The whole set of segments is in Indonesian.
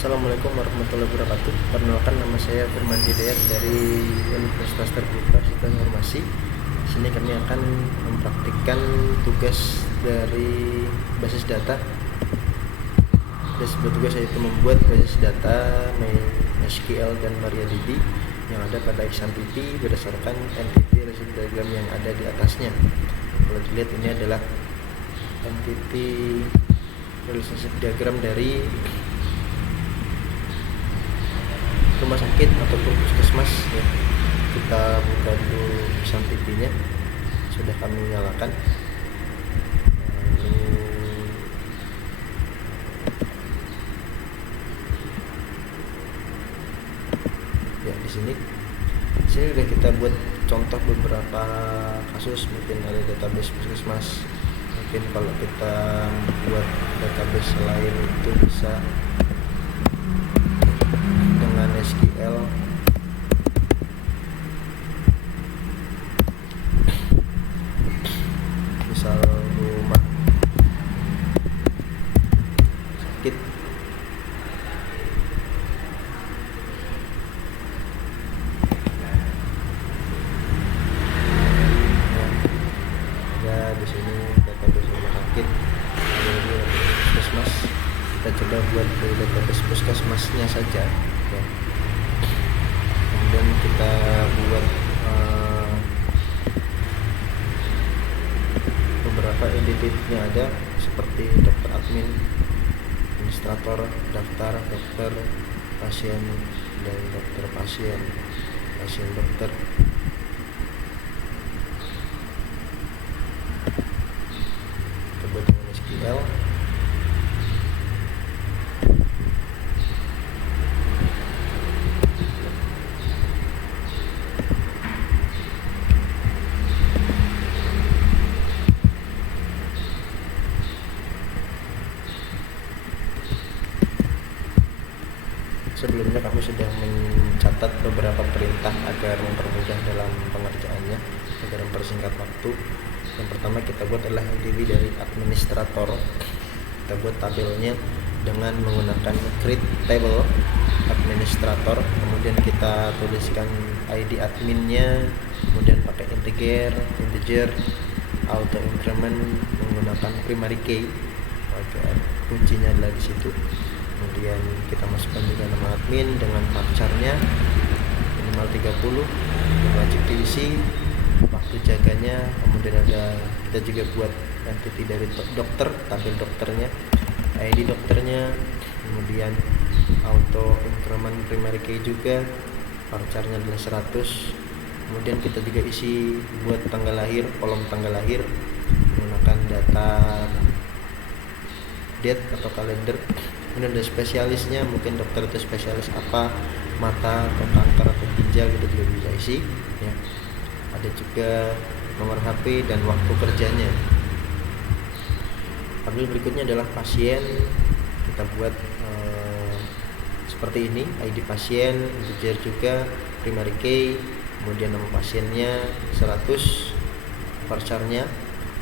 Assalamualaikum warahmatullahi wabarakatuh. Perkenalkan, nama saya Firman Hidayat dari Universitas Terbuka Sistem Informasi. Di sini kami akan mempraktikkan tugas dari basis data. Dan sebuah tugas yaitu membuat basis data MySQL dan MariaDB yang ada pada XMPP berdasarkan entity relationship diagram yang ada di atasnya. Kalau dilihat, ini adalah entity relationship diagram dari rumah sakit ataupun puskesmas ya. Kita buka dulu XMPP-nya, sudah kami nyalakan. Lalu ya, di sini udah kita buat contoh beberapa kasus. Mungkin ada database puskesmas, mungkin kalau kita buat database lain itu bisa dengan SQL. Misal rumah sakit, ya di sini database rumah sakit. Lalu puskesmas, kita coba buat dari database puskesmasnya saja ya. Kemudian kita buat beberapa identitasnya ada, seperti dokter admin, administrator, daftar, dokter, pasien, dan dokter pasien, pasien dokter. Kita buat dengan SQL. Sebelumnya kami sudah mencatat beberapa perintah agar mempermudah dalam pengerjaannya, agar mempersingkat waktu. Yang pertama kita buat adalah DB dari administrator. Kita buat tabelnya dengan menggunakan create table administrator, kemudian kita tuliskan ID adminnya, kemudian pakai integer, auto increment menggunakan primary key, agar kuncinya adalah di situ. Kemudian kita masukkan juga nama admin dengan varchar-nya minimal 30, yang wajib diisi, waktu jaganya. Kemudian kita juga buat entity dari dokter, tabel dokternya, ID dokternya, kemudian auto increment primary key juga, varchar-nya adalah 100. Kemudian kita juga isi buat tanggal lahir, kolom tanggal lahir menggunakan data date atau kalender. Kemudian ada spesialisnya, mungkin dokter itu spesialis apa, mata atau kanker atau ginjal, gitu juga bisa isi ya. Ada juga nomor HP dan waktu kerjanya. Tabel berikutnya adalah pasien. Kita buat seperti ini, ID pasien, integer juga, primary key, kemudian nama pasiennya 100, varchar-nya.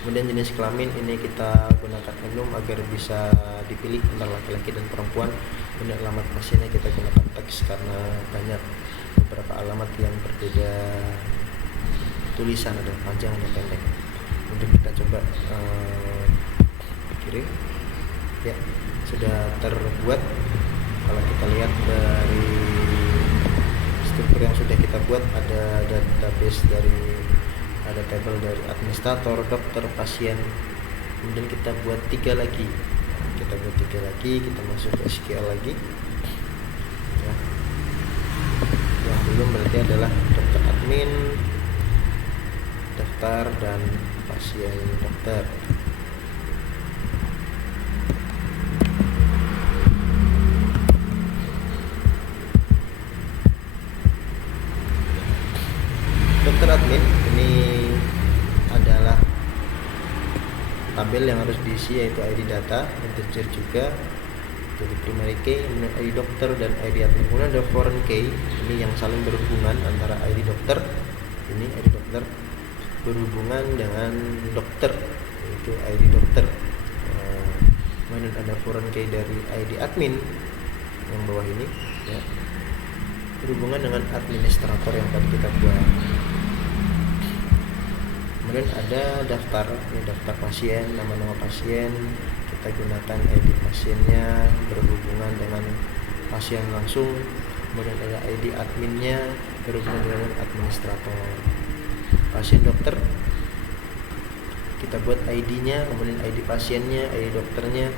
Kemudian jenis kelamin ini kita gunakan enum agar bisa dipilih antara laki-laki dan perempuan. Kemudian alamat pasiennya kita gunakan teks karena banyak beberapa alamat yang berbeda tulisan, ada panjang ada pendek. Kemudian kita coba kirim ya, sudah terbuat. Kalau kita lihat dari struktur yang sudah kita buat, ada database ada tabel dari administrator, dokter, pasien. Kemudian kita buat 3 lagi. Kita masuk ke SQL lagi ya. Yang belum berarti adalah dokter admin, daftar, dan pasien dokter. Dokter admin ini adalah tabel yang harus diisi, yaitu ID data, integer juga, jadi primary key, kemudian ID dokter dan ID admin. Kemudian ada foreign key, ini yang saling berhubungan antara ID dokter, ini ID dokter berhubungan dengan dokter, yaitu ID dokter. Kemudian ada foreign key dari ID admin, yang bawah ini ya, berhubungan dengan administrator yang tadi kita buat. Kemudian ada daftar, ini daftar pasien, nama-nama pasien, kita gunakan ID pasiennya berhubungan dengan pasien langsung. Kemudian ada ID adminnya berhubungan dengan administrator. Pasien dokter, kita buat ID-nya, kemudian ID pasiennya, ID dokternya,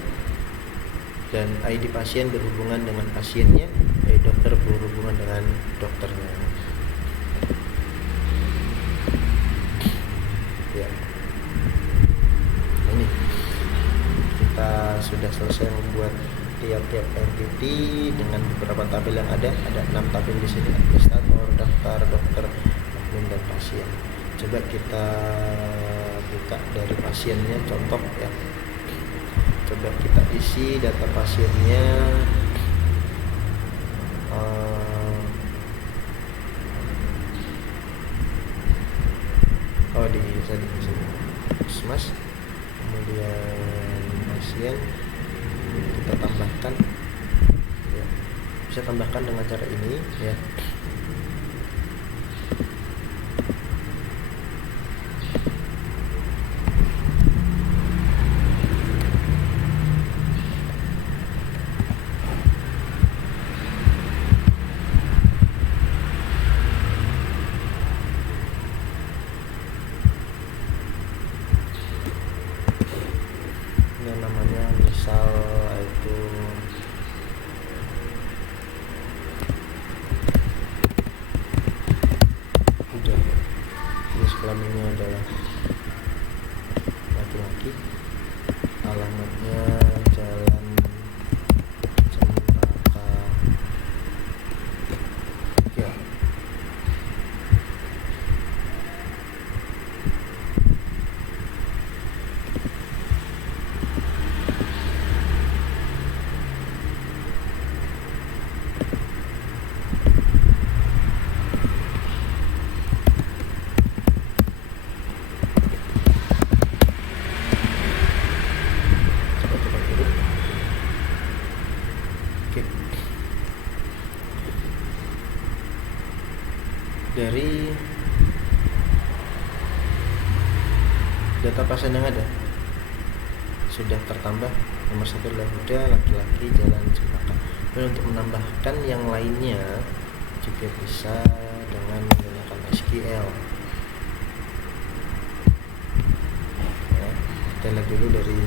dan ID pasien berhubungan dengan pasiennya, ID dokter berhubungan dengan dokternya. Ya, ini kita sudah selesai membuat tiap-tiap entity dengan beberapa tabel yang ada 6 tabel di sini: administrator, daftar, dokter, admin, dan pasien. Coba kita buka dari pasiennya, contoh ya. Coba kita isi data pasiennya. Di sini Puskesmas, kemudian pasien, kita tambahkan ya. Bisa tambahkan dengan cara ini ya. Ini namanya misal itu udah, jenis kelaminnya adalah laki-laki, alamatnya Jalan Cempaka ya. Dari data pasien yang ada sudah tertambah nomor 1 adalah Huda, laki-laki, Jalan Cempaka. Dan untuk menambahkan yang lainnya juga bisa dengan menggunakan SQL ya. Kita lihat dulu dari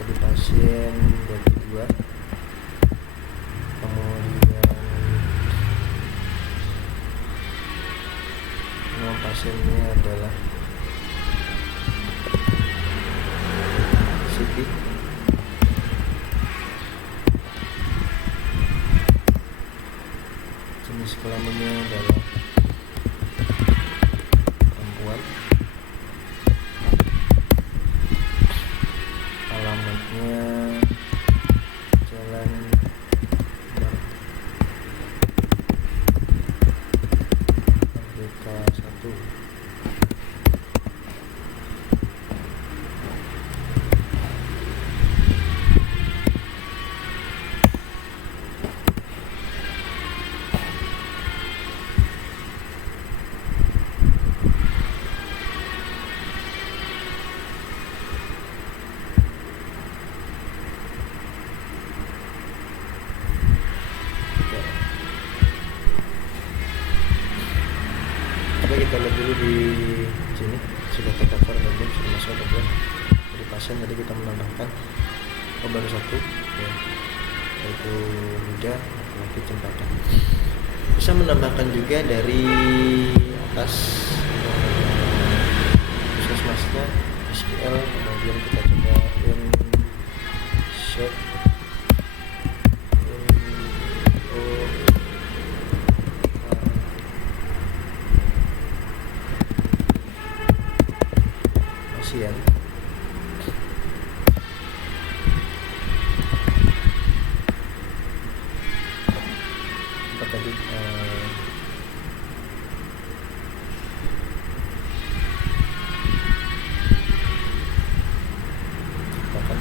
di pasien 22, kemudian nama pasiennya adalah Siti, jenis kelaminnya adalah perempuan, alamatnya Jalan Merdeka 1. Coba kita lihat dulu di sini sudah tercover atau belum, sudah masuk atau belum. Dari pasien tadi kita menambahkan baru 1 ya, yaitu Huda, laki-laki, Cempaka. Bisa menambahkan juga dari atas puskesmasnya SQL, kemudian kita coba insert pasien apa tadi bahkan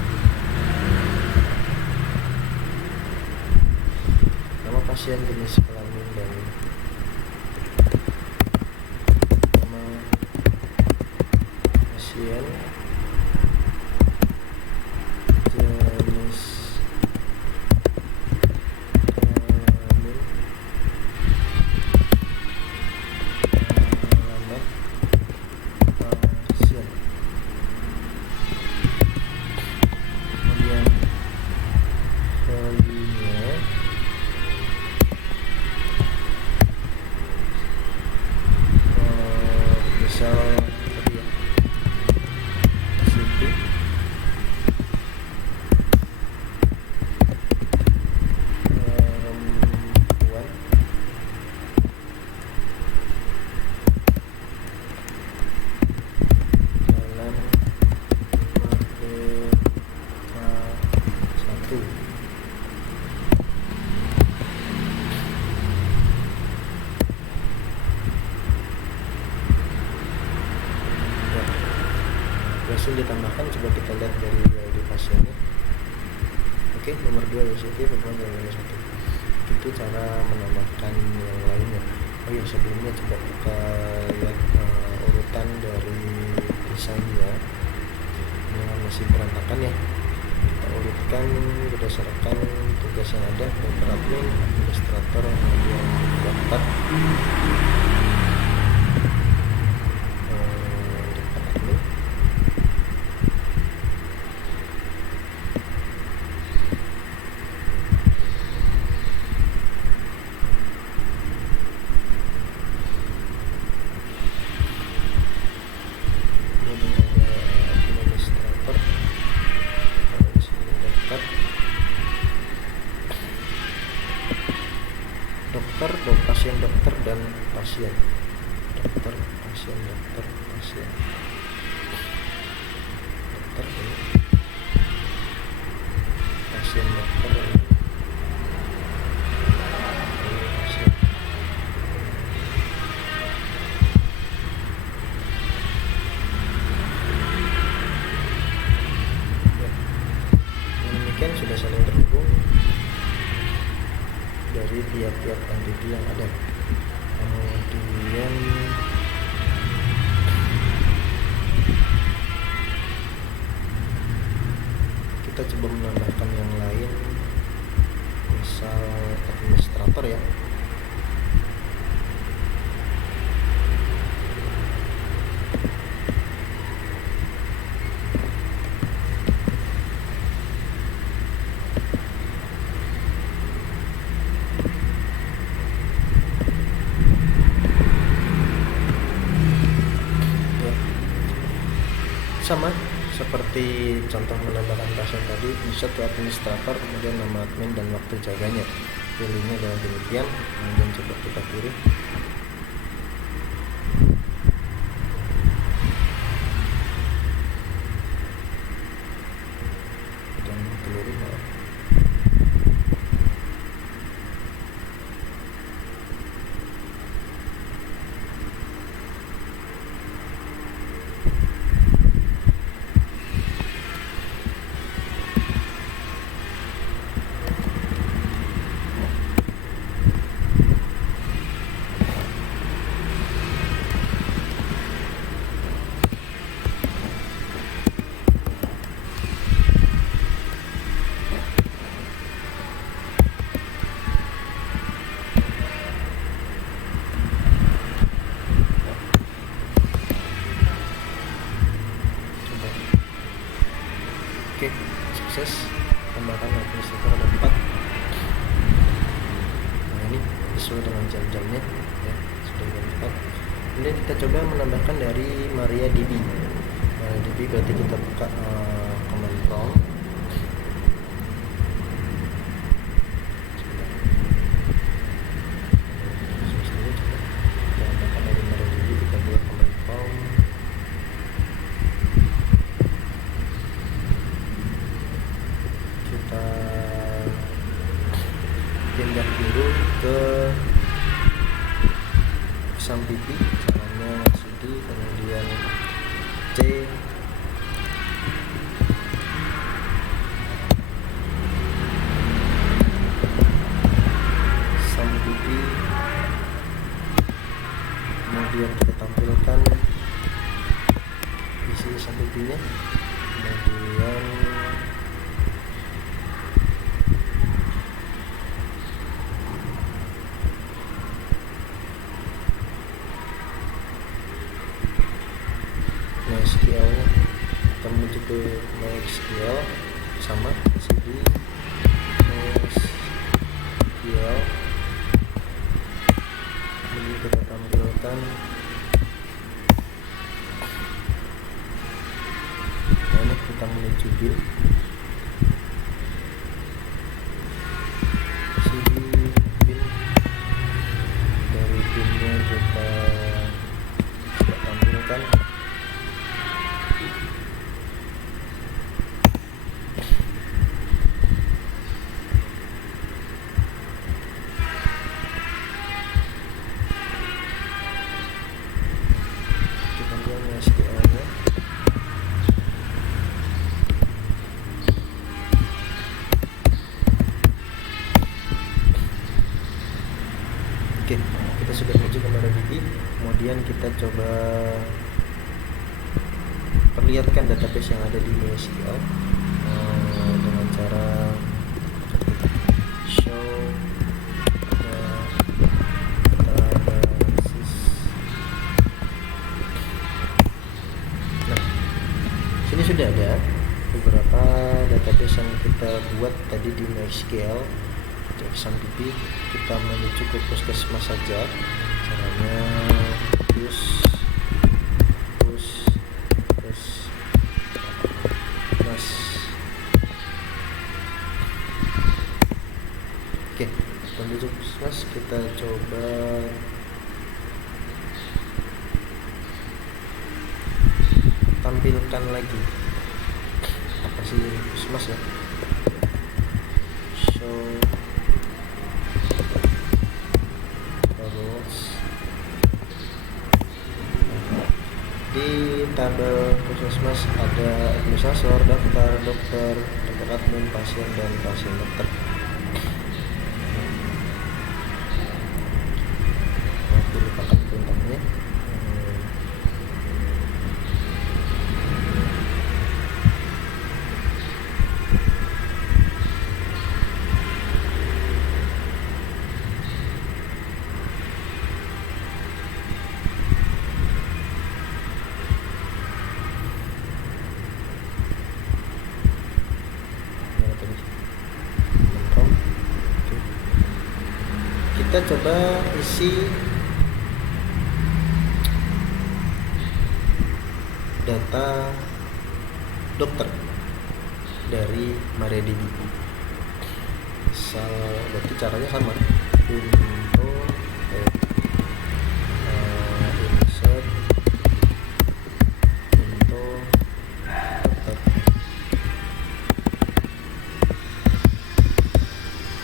nama pasien, jenis kelamin, dan nama pasien, jenis kelamin, alamat pasien, kemudian value-nya, misal tadi ya situ perempuan, jalan Merdeka 1. Hasil ditambahkan, coba kita lihat dari ID pasiennya. Oke, nomor 2 WCT perempuan jalan 1. Itu cara menambahkan yang lainnya. Oh ya, sebelumnya coba kita lihat urutan dari desainnya. Ini masih berantakan ya. Kita urutkan berdasarkan tugas yang ada: dokter admin, administrator, kemudian dokter. Dokter, pasien, dokter, dan pasien. Dokter, pasien, dokter, pasien. Dokter ini, pasien, dokter ini, pasien. Ya. Demikian sudah saling terhubung dari tiap-tiap entity yang ada. Kemudian kita coba menambahkan yang lain, misal administrator ya. Sama seperti contoh menambahkan pasien tadi, insert to administrator, kemudian nama admin dan waktu jaganya. Pilihnya dengan demikian, kemudian coba kita kirim. Dan keliru maaf. Oke, sukses. Tambahkan administrator ada 4. Nah, ini sesuai dengan jam-jamnya ya, sudah jam 4. Kemudian kita coba menambahkan dari MariaDB. MariaDB berarti kita buka command prompt. Tambahkan dari MariaDB, kita buka command prompt. isi sampai B-nya, kemudian MySQL-nya kita menuju ke MySQL sama cd MySQL, kemudian kita tampilkan ini kita menuju bin cd bin, dari binnya kita tampilkan SQL-nya. Oke, kita sudah menuju ke MariaDB. Kemudian kita coba perlihatkan database yang ada di MySQL dengan cara show databases. Nah, sini sudah ada beberapa database yang kita buat tadi di MySQL. XAMPP, kita menuju ke Puskesmas saja. Caranya use Puskesmas. Oke, menuju Puskesmas, kita coba tampilkan lagi apa sih Puskesmas ya. Show di tabel Puskesmas ada administrator, daftar dokter, daftar admin, pasien, dan pasien dokter. Nanti lupakan perintahnya. Kita coba isi data dokter dari MariaDB. Berarti caranya sama. Insert untuk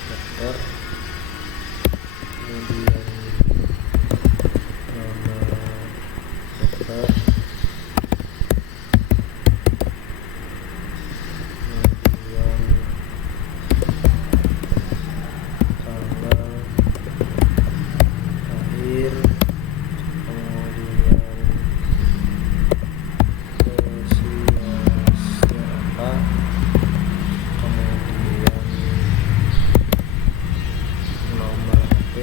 dokter, kemudian nama dokter, kemudian tanggal lahir, kemudian spesialisnya apa, kemudian nomor HP,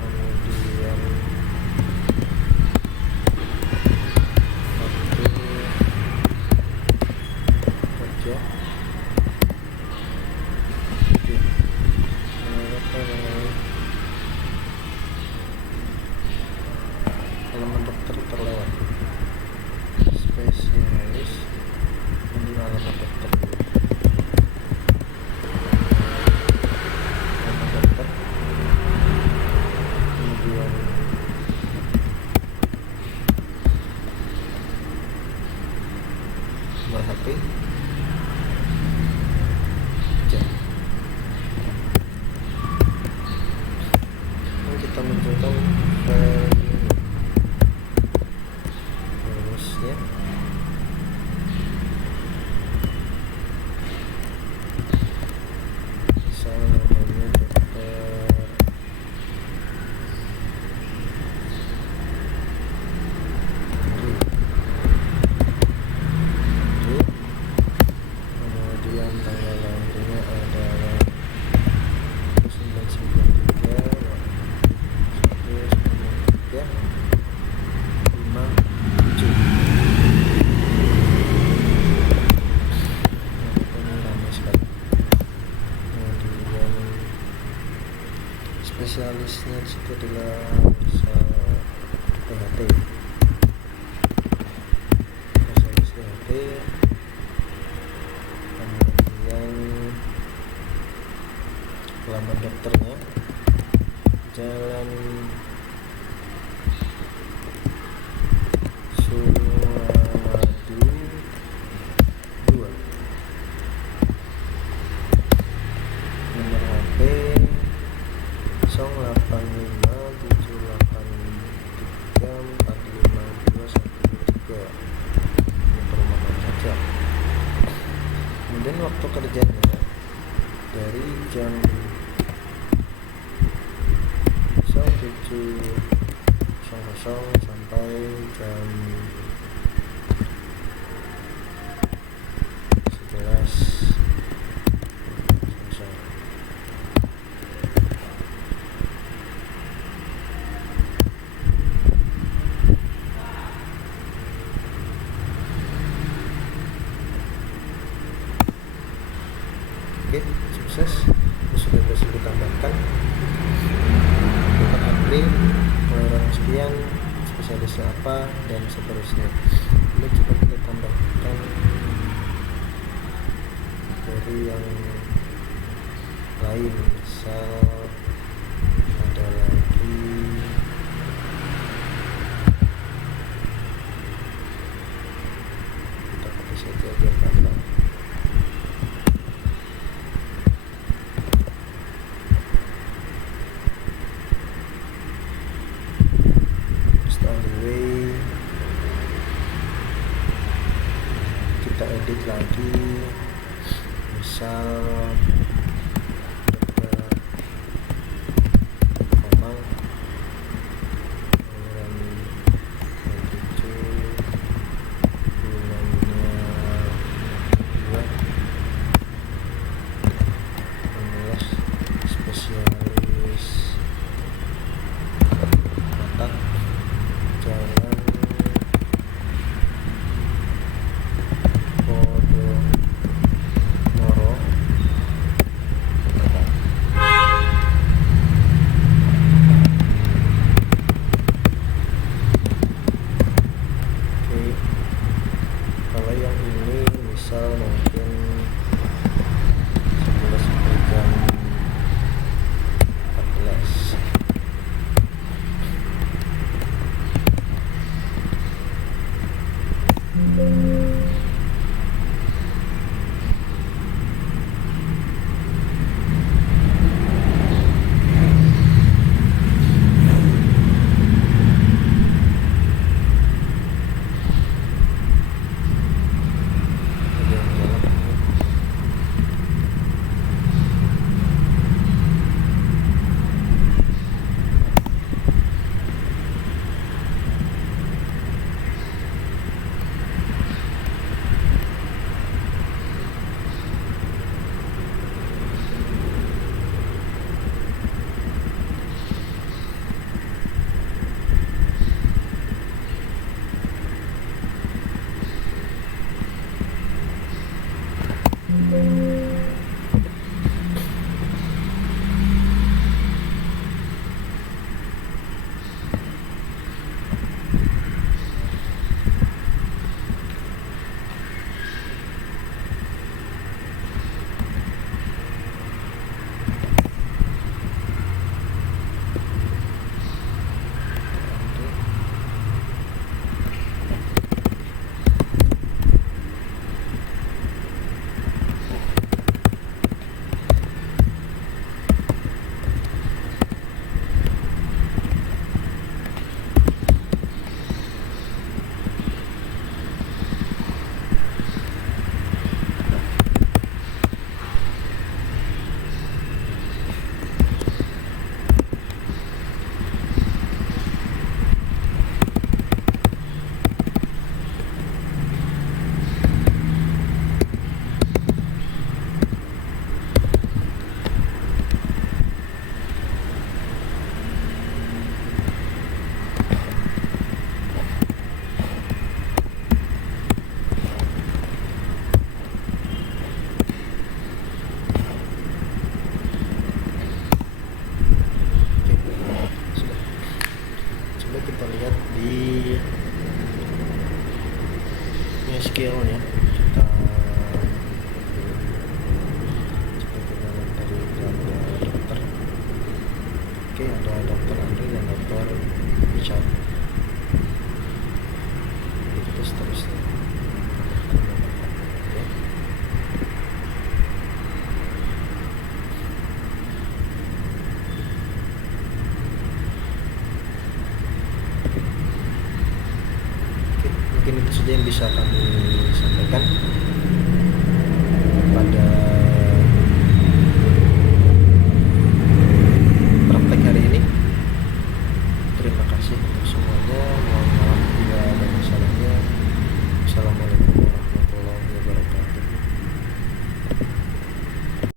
kemudian waktu kerja. Oke, halaman dokter terlewat, spesialis, ini halaman dokter dulu. Halaman dokter, kemudian nomor HP, jam. Kita munculkan file ini. di situ adalah misal THT, spesialis THT, kemudian alamat dokternya Jalan Suramadu 2, nomor HP 085783452123, ini perumahan saja. Kemudian waktu kerjanya dari jam 07.00 sampai jam 11.00. Oke, sukses. Sudah berhasil ditambahkan. Dapat upgrade, orang sekian, spesialisnya apa, dan seterusnya. Ini coba kita tambahkan dari yang lain, misal ada lagi kita pakai saja biar gampang. Kita edit lagi, misal Dr. Komang dan lucu bulannya 2 16 spesialis mata Jalan Podomoro, oke. Kalau yang ini misal mungkin 11 sampai jam 14. skillnya kita seperti dari dokter. Oke, ada dokter Andri dan dokter Richard, begitu seterusnya. Oke. Mungkin itu saja yang bisa kami sampaikan.